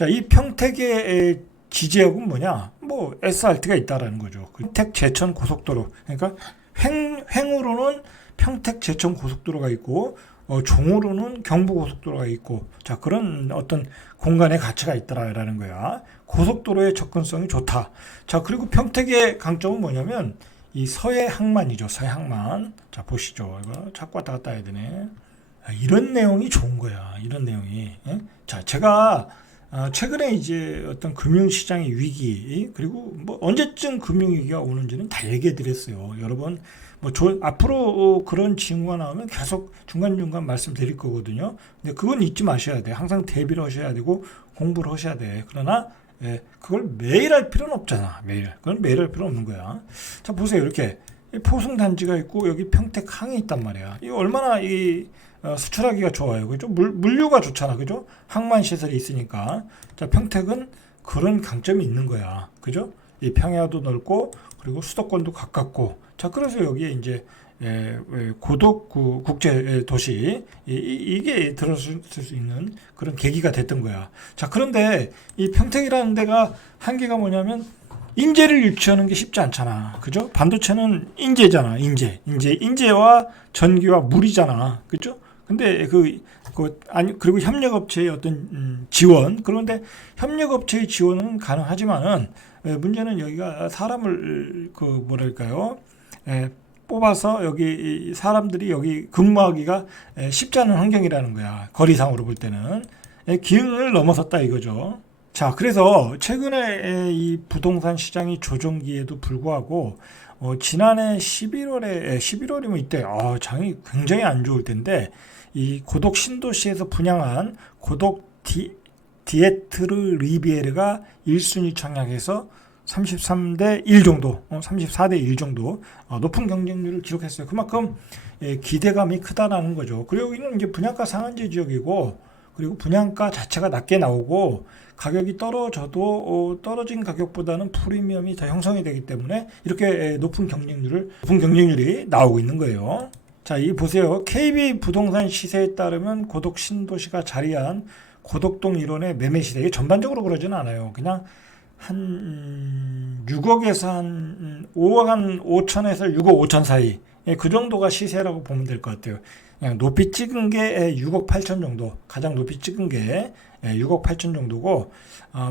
자, 이 평택의 지지역은 뭐냐? 뭐 SRT가 있다라는 거죠. 평택 제천 고속도로. 그러니까 횡으로는 평택 제천 고속도로가 있고 종으로는 경부 고속도로가 있고, 자, 그런 어떤 공간의 가치가 있더라라는 거야. 고속도로의 접근성이 좋다. 자, 그리고 평택의 강점은 뭐냐면 이 서해 항만이죠. 서해 항만. 자, 보시죠. 이거 자꾸 왔다 갔다 해야 되네. 이런 내용이 좋은 거야. 이런 내용이. 예? 자, 제가 최근에 이제 어떤 금융시장의 위기, 그리고 뭐 언제쯤 금융위기가 오는지는 다 얘기해 드렸어요. 여러분, 뭐 앞으로 그런 징후가 나오면 계속 중간중간 말씀드릴 거거든요. 근데 그건 잊지 마셔야 돼. 항상 대비를 하셔야 되고 공부를 하셔야 돼. 그러나 그걸 매일 할 필요는 없잖아. 그건 매일 할 필요는 없는 거야. 자, 보세요. 이렇게 포승단지가 있고 여기 평택항이 있단 말이야. 이 얼마나 수출하기가 좋아요. 그죠? 물류가 좋잖아. 그죠? 항만 시설이 있으니까. 자, 평택은 그런 강점이 있는 거야. 그죠? 이 평야도 넓고, 그리고 수도권도 가깝고. 자, 그래서 여기에 이제, 고덕 국제 도시, 이게 들어설 수 있는 그런 계기가 됐던 거야. 자, 그런데 이 평택이라는 데가 한계가 뭐냐면, 인재를 유치하는 게 쉽지 않잖아. 그죠? 반도체는 인재잖아. 인재와 전기와 물이잖아. 그죠? 근데 그리고 협력업체의 어떤 지원, 그런데 협력업체의 지원은 가능하지만은 문제는 여기가 사람을 뽑아서 여기 사람들이 여기 근무하기가 쉽지 않은 환경이라는 거야. 거리상으로 볼 때는 기능을 넘어섰다 이거죠. 자, 그래서 최근에 이 부동산 시장이 조정기에도 불구하고 지난해 11월이면 이때 장이 굉장히 안 좋을 텐데, 이 고덕 신도시에서 분양한 고덕 디에트르 리비에르가 1순위 청약에서 33대 1 정도, 34대 1 정도 높은 경쟁률을 기록했어요. 그만큼 기대감이 크다라는 거죠. 그리고 여기는 이제 분양가 상한제 지역이고, 그리고 분양가 자체가 낮게 나오고, 가격이 떨어져도 떨어진 가격보다는 프리미엄이 더 형성이 되기 때문에 이렇게 높은 경쟁률이 나오고 있는 거예요. 자, 이 보세요. KB 부동산 시세에 따르면 고덕 신도시가 자리한 고덕동 1원의 매매 시세, 이게 전반적으로 그러지는 않아요. 그냥 한 6억에서 한 5억 한 5천에서 6억 5천 사이, 그 정도가 시세라고 보면 될 것 같아요. 그냥 높이 찍은 게 6억 8천 정도, 가장 높이 찍은 게 6억 8천 정도고,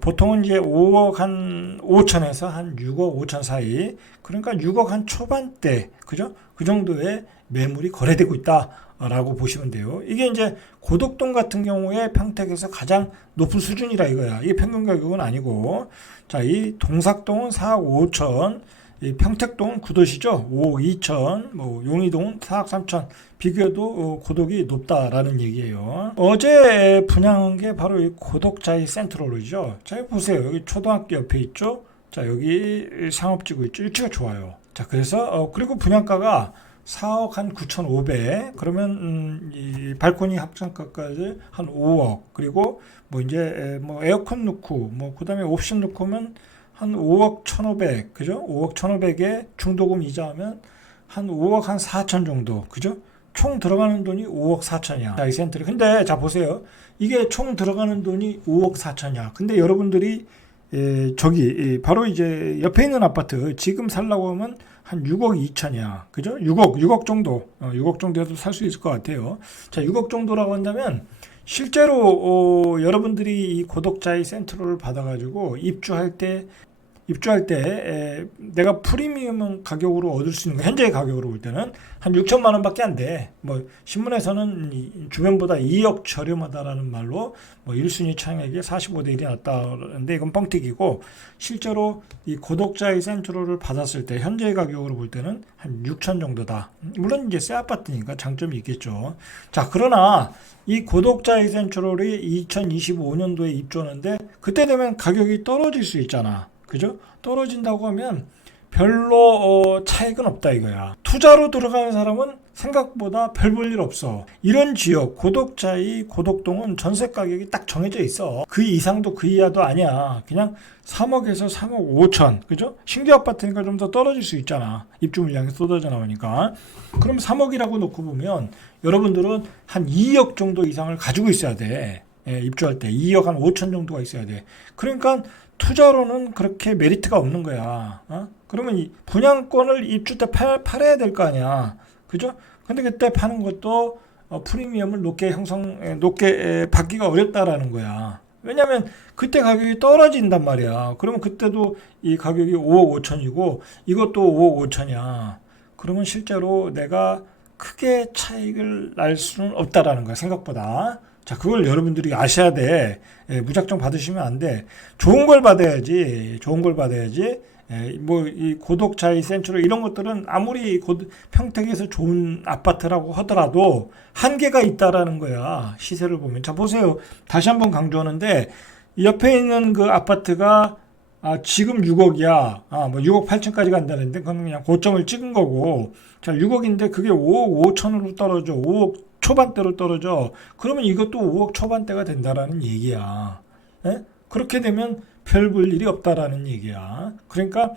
보통은 이제 5억 한 5천에서 한 6억 5천 사이, 그러니까 6억 한 초반대, 그죠? 그 정도의 매물이 거래되고 있다라고 보시면 돼요. 이게 이제 고덕동 같은 경우에 평택에서 가장 높은 수준이라 이거야. 이게 평균 가격은 아니고, 자, 이 동삭동은 4억 5천, 이 평택동은 구도시죠. 5억 2천, 뭐 용의동은 4억 3천. 비교해도 고덕이 높다라는 얘기예요. 어제 분양한 게 바로 이 고덕자이 센트럴이죠. 자, 여기 보세요. 여기 초등학교 옆에 있죠. 자, 여기 상업지구 있죠. 위치가 좋아요. 자, 그래서 그리고 분양가가 4억 한 9,500. 그러면 이 발코니 합산가까지 한 5억. 그리고 뭐 이제 뭐 에어컨 넣고 뭐 그다음에 옵션 넣고 하면 한 5억 1,500. 그죠? 5억 1,500에 중도금 이자하면 한 5억 한 4천 정도. 그죠? 총 들어가는 돈이 5억 4천이야. 자, 이 센트를. 근데 자, 보세요. 이게 총 들어가는 돈이 5억 4천이야. 근데 여러분들이 저기 바로 이제 옆에 있는 아파트 지금 살라고 하면 한 6억 2천이야. 그죠? 6억 정도. 6억 정도에도 살 수 있을 것 같아요. 자, 6억 정도라고 한다면 실제로 여러분들이 이 고덕자이 센트럴을 받아가지고 입주할 때 내가 프리미엄 가격으로 얻을 수 있는 거, 현재 가격으로 볼 때는 한 6천만 원밖에 안 돼. 뭐 신문에서는 주변보다 2억 저렴하다라는 말로 뭐 1순위 청약에 45대 1이 났다는데 이건 뻥튀기고, 실제로 이 고덕자이 센트럴을 받았을 때 현재 가격으로 볼 때는 한 6천 정도다. 물론 이제 새 아파트니까 장점이 있겠죠. 자, 그러나 이 고덕자이 센트럴이 2025년도에 입주하는데 그때 되면 가격이 떨어질 수 있잖아. 그죠? 떨어진다고 하면 별로 차익은 없다 이거야. 투자로 들어가는 사람은 생각보다 별 볼 일 없어. 이런 지역, 고덕자이, 고덕동은 전세 가격이 딱 정해져 있어. 그 이상도 그 이하도 아니야. 그냥 3억에서 3억 5천. 그죠? 신규 아파트니까 좀 더 떨어질 수 있잖아. 입주 물량이 쏟아져 나오니까. 그럼 3억이라고 놓고 보면 여러분들은 한 2억 정도 이상을 가지고 있어야 돼. 입주할 때 2억 한 5천 정도가 있어야 돼. 그러니까 투자로는 그렇게 메리트가 없는 거야. 그러면 이 분양권을 입주 때 팔아야 될 거 아니야. 그죠? 근데 그때 파는 것도 프리미엄을 높게 받기가 어렵다라는 거야. 왜냐면 그때 가격이 떨어진단 말이야. 그러면 그때도 이 가격이 5억 5천이고 이것도 5억 5천이야. 그러면 실제로 내가 크게 차익을 날 수는 없다라는 거야. 생각보다. 자, 그걸 여러분들이 아셔야 돼. 무작정 받으시면 안 돼. 좋은 걸 받아야지. 좋은 걸 받아야지. 뭐 이 고독차이 센츄로 이런 것들은 아무리 평택에서 좋은 아파트라고 하더라도 한계가 있다라는 거야. 시세를 보면. 자, 보세요. 다시 한번 강조하는데 옆에 있는 그 아파트가 지금 6억이야. 뭐 6억 8천까지 간다는데 그건 그냥 고점을 찍은 거고. 자, 6억인데 그게 5억 5천으로 떨어져. 5억 초반대로 떨어져. 그러면 이것도 5억 초반대가 된다라는 얘기야. 그렇게 되면 별 볼 일이 없다라는 얘기야. 그러니까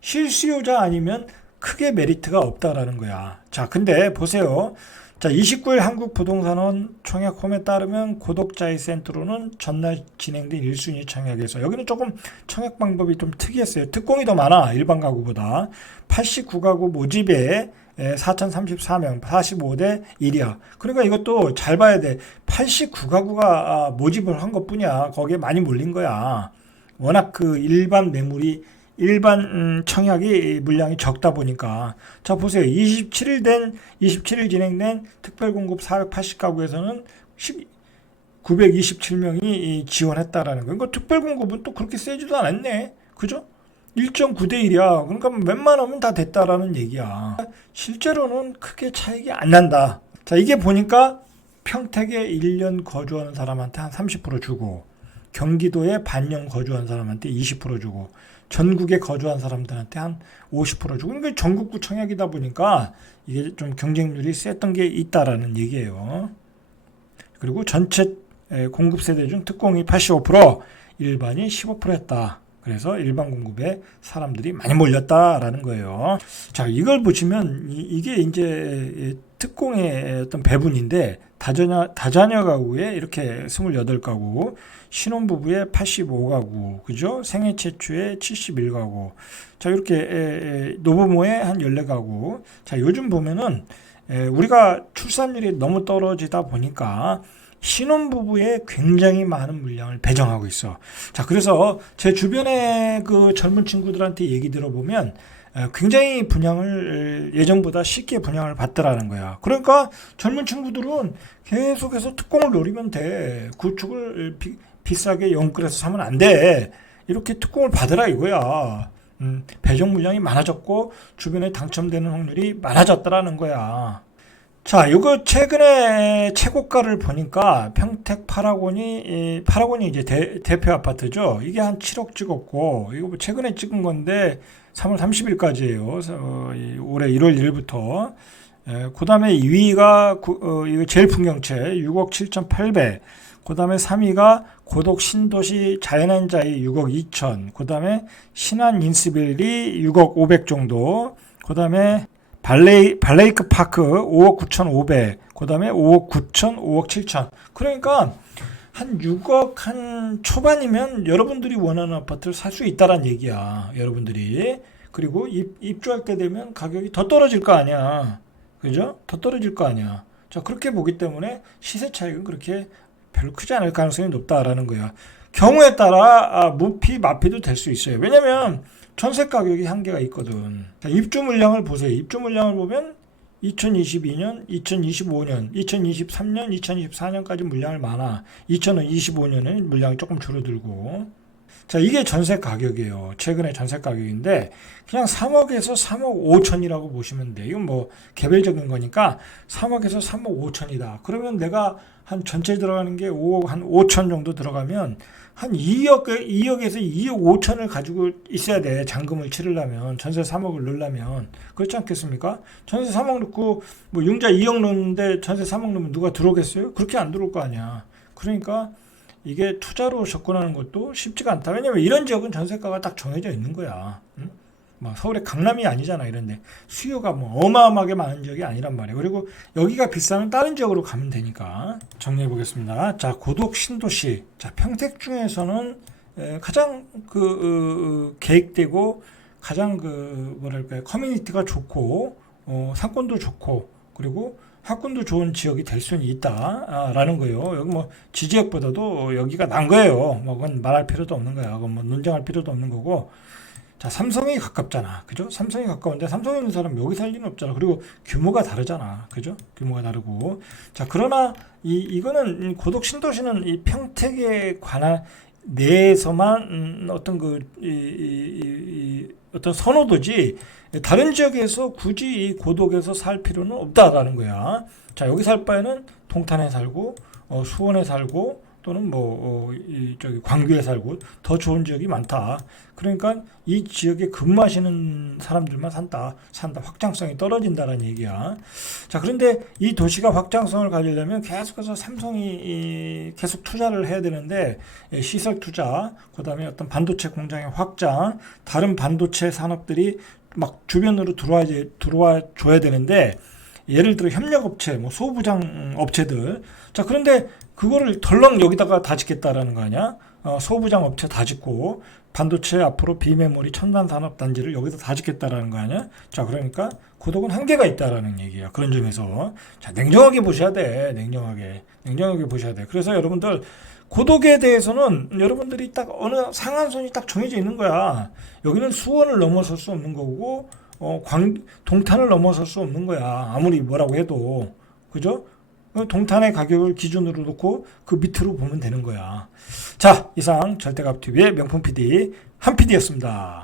실수요자 아니면 크게 메리트가 없다라는 거야. 자, 근데 보세요. 자, 29일 한국부동산원 청약홈에 따르면 고독자의 센트로는 전날 진행된 1순위 청약에서 여기는 조금 청약 방법이 좀 특이했어요. 특공이 더 많아. 일반 가구보다. 89가구 모집에 4,034명, 45대 1이야. 그러니까 이것도 잘 봐야 돼. 89가구가 모집을 한 것뿐이야. 거기에 많이 몰린 거야. 워낙 그 일반 청약이 물량이 적다 보니까. 자, 보세요. 27일 진행된 특별공급 480가구에서는 927명이 지원했다라는 거예요. 그러니까 특별공급은 또 그렇게 세지도 않았네. 그죠? 1.9대 1이야. 그러니까 웬만하면 다 됐다라는 얘기야. 실제로는 크게 차이가 안 난다. 자, 이게 보니까 평택에 1년 거주하는 사람한테 한 30% 주고, 경기도에 반년 거주한 사람한테 20% 주고, 전국에 거주한 사람들한테 한 50% 주고. 그러니까 전국구 청약이다 보니까 이게 좀 경쟁률이 셌던 게 있다라는 얘기예요. 그리고 전체 공급 세대 중 특공이 85%, 일반이 15%였다. 그래서 일반 공급에 사람들이 많이 몰렸다라는 거예요. 자, 이걸 보시면 이게 이제 특공의 어떤 배분인데 다자녀 가구에 이렇게 28가구, 신혼부부에 85가구, 그죠? 생애 최초에 71가구. 자, 이렇게 노부모에 한 14가구. 자, 요즘 보면은 우리가 출산율이 너무 떨어지다 보니까 신혼부부에 굉장히 많은 물량을 배정하고 있어. 자, 그래서 제 주변에 그 젊은 친구들한테 얘기 들어보면 굉장히 분양을 예전보다 쉽게 분양을 받더라는 거야. 그러니까 젊은 친구들은 계속해서 특공을 노리면 돼. 구축을 비싸게 영끌해서 사면 안 돼. 이렇게 특공을 받으라 이거야. 배정 물량이 많아졌고 주변에 당첨되는 확률이 많아졌더라는 거야. 자, 이거 최근에 최고가를 보니까 평택 파라곤이 이제 대표 아파트죠. 이게 한 7억 찍었고, 이거 최근에 찍은 건데 3월 30일까지예요. 올해 1월 1일부터. 그 다음에 2위가 이거 제일 풍경채 6억 7,800. 그 다음에 3위가 고독 신도시 자연한자이 6억 2천. 그 다음에 신안 인스빌리 6억 500 정도. 그 다음에 발레이크 파크 5억 9,500. 그 다음에 5억 9천, 5억 7천. 그러니까 한 6억 한 초반이면 여러분들이 원하는 아파트를 살 수 있다란 얘기야. 여러분들이. 그리고 입주할 때 되면 가격이 더 떨어질 거 아니야. 그죠? 더 떨어질 거 아니야. 자, 그렇게 보기 때문에 시세 차익은 그렇게 별로 크지 않을 가능성이 높다라는 거야. 경우에 따라 무피, 마피도 될 수 있어요. 왜냐면 전세 가격이 한계가 있거든. 자, 입주 물량을 보세요. 입주 물량을 보면 2022년, 2025년, 2023년, 2024년까지 물량을 많아. 2025년은 물량이 조금 줄어들고. 자, 이게 전세 가격이에요. 최근의 전세 가격인데 그냥 3억에서 3억 5천이라고 보시면 돼요. 이건 뭐 개별적인 거니까 3억에서 3억 5천이다. 그러면 내가 한 전체 들어가는 게 5억 한 5천 정도 들어가면 한 2억에서 2억 5천을 가지고 있어야 돼. 잔금을 치르려면. 전세 3억을 넣으려면. 그렇지 않겠습니까? 전세 3억 넣고 뭐 융자 2억 넣는데 전세 3억 넣으면 누가 들어오겠어요? 그렇게 안 들어올 거 아니야. 그러니까 이게 투자로 접근하는 것도 쉽지가 않다. 왜냐면 이런 지역은 전세가가 딱 정해져 있는 거야. 응? 뭐 서울의 강남이 아니잖아. 이런데 수요가 뭐 어마어마하게 많은 지역이 아니란 말이에요. 그리고 여기가 비싸면 다른 지역으로 가면 되니까 정리해 보겠습니다. 자, 고독 신도시. 자, 평택 중에서는 가장 계획되고 가장 뭐랄까요, 커뮤니티가 좋고 상권도 좋고 그리고 학군도 좋은 지역이 될 수는 있다라는 거예요. 여기 뭐 지지역보다도 여기가 난 거예요. 뭐 그건 말할 필요도 없는 거야. 그건 뭐 논쟁할 필요도 없는 거고. 자, 삼성이 가깝잖아. 그죠? 삼성이 가까운데 삼성에 있는 사람 여기 살 리는 없잖아. 그리고 규모가 다르잖아. 그죠? 규모가 다르고. 자, 그러나 이거는 고독 신도시는 이 평택에 관한 내에서만 어떤 어떤 선호도지 다른 지역에서 굳이 이 고독에서 살 필요는 없다라는 거야. 자, 여기 살 바에는 동탄에 살고 수원에 살고 또는 저기 광주에 살고 더 좋은 지역이 많다. 그러니까 이 지역에 근무하시는 사람들만 산다. 확장성이 떨어진다라는 얘기야. 자, 그런데 이 도시가 확장성을 가지려면 계속해서 삼성이 계속 투자를 해야 되는데 시설 투자, 그다음에 어떤 반도체 공장의 확장, 다른 반도체 산업들이 막 주변으로 들어와 줘야 되는데 예를 들어 협력업체, 뭐 소부장 업체들. 자, 그런데 그거를 덜렁 여기다가 다 짓겠다라는 거 아니야? 소부장 업체 다 짓고 반도체 앞으로 비메모리 첨단 산업 단지를 여기다 다 짓겠다라는 거 아니야? 자, 그러니까 고독은 한계가 있다라는 얘기야. 그런 점에서 자, 냉정하게 보셔야 돼. 냉정하게 보셔야 돼. 그래서 여러분들 고독에 대해서는 여러분들이 딱 어느 상한선이 딱 정해져 있는 거야. 여기는 수원을 넘어설 수 없는 거고 동탄을 넘어설 수 없는 거야. 아무리 뭐라고 해도. 그죠? 동탄의 가격을 기준으로 놓고 그 밑으로 보면 되는 거야. 자, 이상 절대값TV의 명품 PD 한 PD였습니다.